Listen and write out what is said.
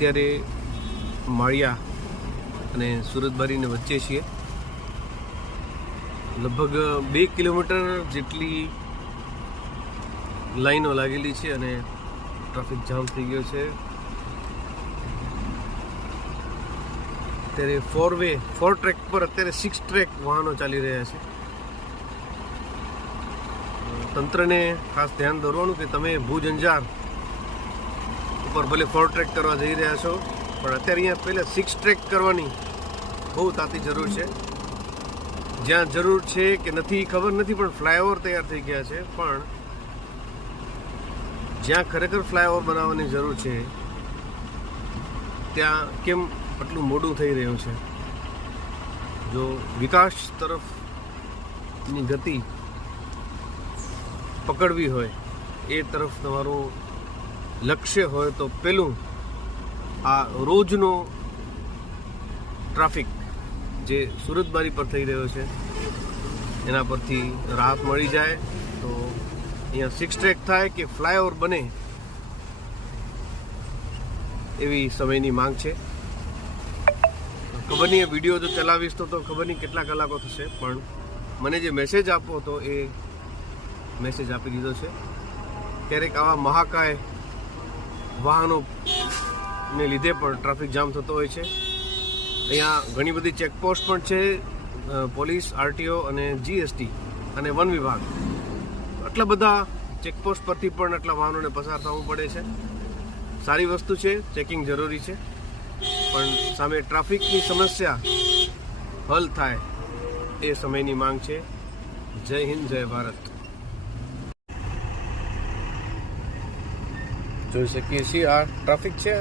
અત્યારે માળિયા અને સુરતબારીની વચ્ચે છીએ. લગભગ 2 કિલોમીટર જેટલી લાઈનો લાગેલી છે અને ટ્રાફિક જામ થઈ ગયો છે. અત્યારે 4 ટ્રેક પર અત્યારે 6 ટ્રેક વાહનો ચાલી રહ્યા છે. તંત્રને ખાસ ધ્યાન દોરવાનું કે તમે ભુજ અંજાર ઉપર ભલે 4 ટ્રેક કરવા જઈ રહ્યા છો, પણ અત્યારે અહીંયા પહેલાં 6 ટ્રેક કરવાની બહુ તાતી જરૂર છે. જ્યાં જરૂર છે કે નથી ખબર નથી, પણ ફ્લાયઓવર તૈયાર થઈ ગયા છે. પણ જ્યાં ખરેખર ફ્લાયઓવર બનાવવાની જરૂર છે ત્યાં કેમ આટલું મોડું થઈ રહ્યું છે? જો વિકાસ તરફની ગતિ પકડવી હોય, એ તરફ તમારું લક્ષ્ય હોય, તો પેલું આ રોજનો ટ્રાફિક જે સુરતબારી પર થઈ રહ્યો છે એના પરથી રાહત મળી જાય તો અહીંયા 6 ટ્રેક થાય કે ફ્લાયઓવર બને એવી સમયની માંગ છે. ખબર નહીં, વિડીયો જો ચલાવીશ તો ખબર નહીં કેટલા કલાકો થશે, પણ મને જે મેસેજ આપવો હતો એ મેસેજ આપી દીધો છે. ક્યારેક આવા મહાકાય વાહનોને લીધે પણ ટ્રાફિક જામ થતો હોય છે. અહીંયા ઘણી બધી ચેકપોસ્ટ પણ છે, પોલીસ, આરટીઓ અને જીએસટી અને વન વિભાગ. આટલા બધા ચેકપોસ્ટ પરથી પણ આટલા વાહનોને પસાર થવું પડે છે. સારી વસ્તુ છે, ચેકિંગ જરૂરી છે, પણ સામે ટ્રાફિકની સમસ્યા હલ થાય એ સમયની માંગ છે. જય હિન્દ, જય ભારત. જોઈ શકીએ છીએ આ ટ્રાફિક છે.